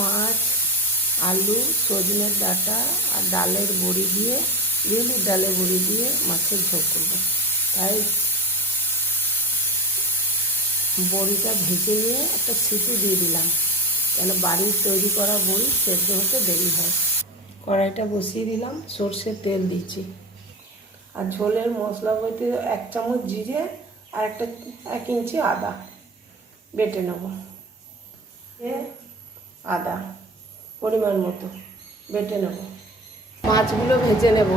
মাছ, আলু, সজনের ডাঁটা আর ডালের বড়ি দিয়ে বিউলির ডালের বড়ি দিয়ে মাছের ঝোল করব। তাই বড়িটা ভেজে নিয়ে একটা সিটি দিয়ে দিলাম কেন বাড়ির তৈরি করা বড়ি সেদ্ধ হতে দেরি হয়। কড়াইটা বসিয়ে দিলাম, সর্ষের তেল দিচ্ছি। আর ঝোলের মশলা বলতে এক চামচ জিরে আর একটা এক ইঞ্চি আদা বেটে নেব। আদা পরিমাণ মতো বেটে নেব। মাছগুলো ভেজে নেব।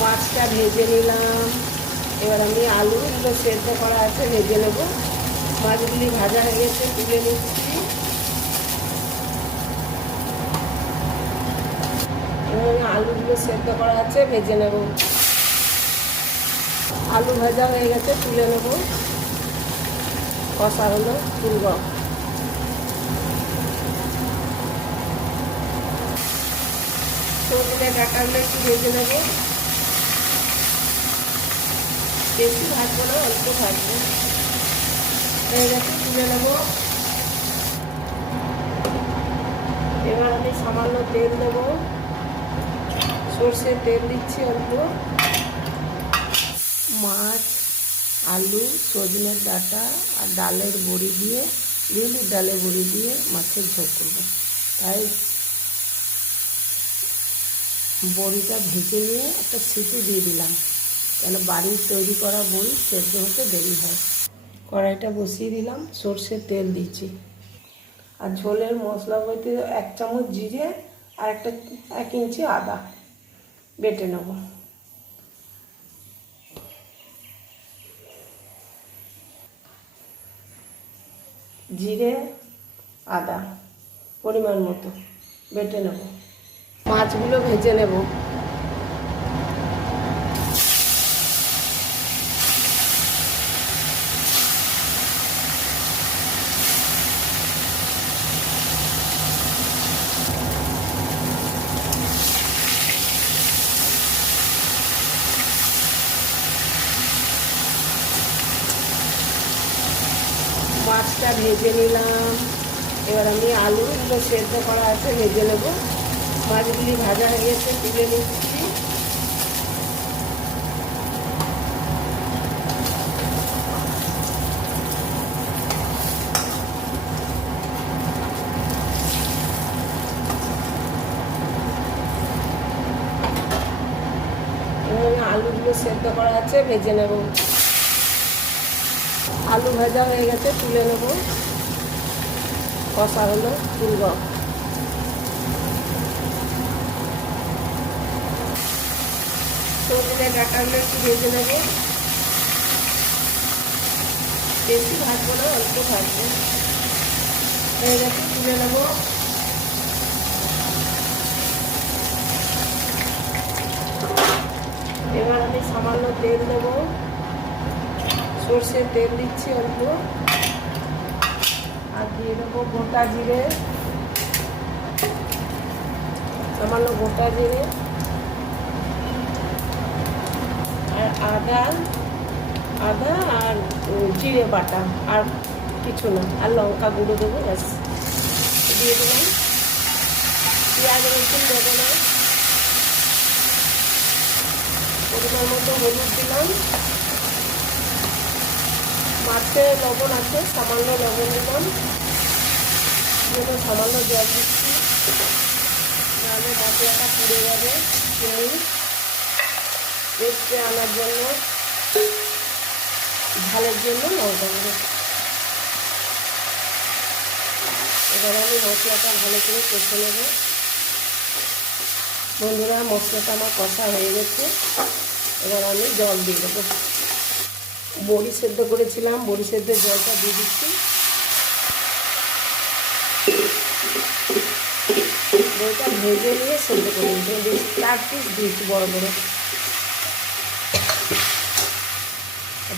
মাছটা ভেজে নিলাম। এবার আমি আলুগুলো সেদ্ধ করা আছে, ভেজে নেব। মাছগুলি ভাজা হয়ে গেছে, তুলে নিচ্ছি। আমি আলুগুলো সেদ্ধ করা আছে, ভেজে নেব। আলু ভাজা হয়ে গেছে, তুলে নেব। কষা হলো, তুলব। সবজিটা ডাটাগুলো একটু ভেজে নেব। বেশি ভাজবো না অল্প ভাজবো হয়ে গেছে, তুলে নেব। এবার আমি সামান্য তেল দেবো। সর্ষের তেল দিচ্ছি অল্প। মাছ, আলু, সজনের ডাঁটা আর ডালের বড়ি দিয়ে বিউলির ডালের বড়ি দিয়ে মাছের ঝোল করব। তাই বড়িটা ভেজে নিয়ে একটা সিটি দিয়ে দিলাম। কেন বাড়ির তৈরি করা বড়ি সেদ্ধ হতে দেরি হয়? কড়াইটা বসিয়ে দিলাম, সর্ষের তেল দিচ্ছি। আর ঝোলের মশলা বলতে এক চামচ জিরে আর একটা, এক ইঞ্চি আদা বেটে নেব। জিরে, আদা পরিমাণ মতো বেটে নেব। মাছগুলো ভেজে নেব। মাছটা ভেজে নিলাম। এবার আমি আলুগুলো সেদ্ধ করা আছে, ভেজে নেব। মাছগুলি ভাজা হয়ে গেছে, তুলে নিচ্ছি। আলুগুলো সেদ্ধ করা আছে, ভেজে নেব। আলু ভাজা হয়ে গেছে, তুলে নেব। কষা হলো, তুলব। সবজিটা ডাটাগুলো একটু ভেজে নেব। বেশি ভাজবো না, অল্প ভাজবো। হয়ে গেছে, তুলে নেব। এবার আমি সামান্য তেল দেবো। সর্ষের তেল দিচ্ছি অল্প। আর দিয়ে দেবো গোটা জিরে। সামান্য গোটা জিরে। আর আদা আদা আর জিরে বাটা। আর কিছু না, আর লঙ্কা গুঁড়ো দেবো, ব্যাস। দিয়ে দিলাম। পেঁয়াজ, রসুন দেবো না। পরিমাণ মতো হলুদ দিলাম। মাছে লবণ আছে, সামান্য লবণ দিলাম। জন্য সামান্য জল দিচ্ছি। নাহলে মশলাটা পুড়ে যাবে চিনি টেস্টে আনার জন্য, ঝালের জন্য লঙ্কা গুঁড়ো এবার আমি মশলাটা ভালো করে কষে নেব। বন্ধুরা, মশলাটা আমার কষা হয়ে গেছে। এবার আমি জল দিয়ে দেবো। বড়ি সেদ্ধ করেছিলাম, বড়ি সেদ্ধের জলটা দিয়ে দিচ্ছি। বড়িটা ভেজে নিয়ে সেদ্ধ করে দিচ্ছি বেশ চার পিস দিয়েছি বড় বড়।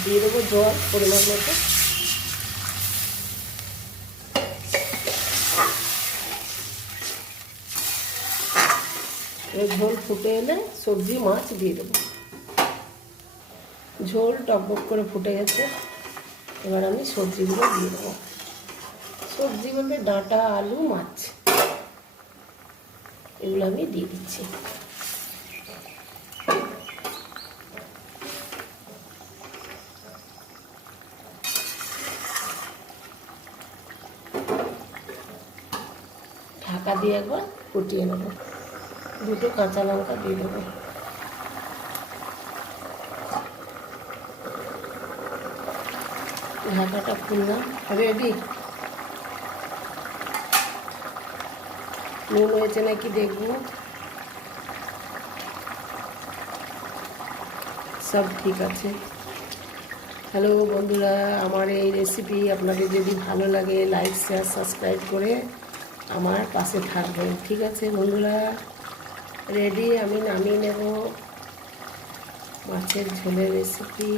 দিয়ে দেবো জল পরিমাণ মতো। ঝোল ফুটে এলে সবজি, মাছ দিয়ে দেবো। ঝোল টকবক করে ফুটে গেছে। এবার আমি সবজিগুলো দিয়ে দেবো। সবজি বলতে ডাঁটা, আলু, মাছ, এগুলো আমি দিয়ে দিচ্ছি। ঢাকা দিয়ে একবার ফুটিয়ে নেব। দুটো কাঁচা লঙ্কা দিয়ে দেবো। ঢাকাটা খুললাম। রেডি নুন হয়েছে নাকি দেখব। সব ঠিক আছে। হ্যালো বন্ধুরা, আমার এই রেসিপি আপনাদের যদি ভালো লাগে লাইক শেয়ার সাবস্ক্রাইব করে আমার পাশে থাকবেন। ঠিক আছে বন্ধুরা? রেডি আমি নামিয়ে নেব মাছের ঝোলের রেসিপি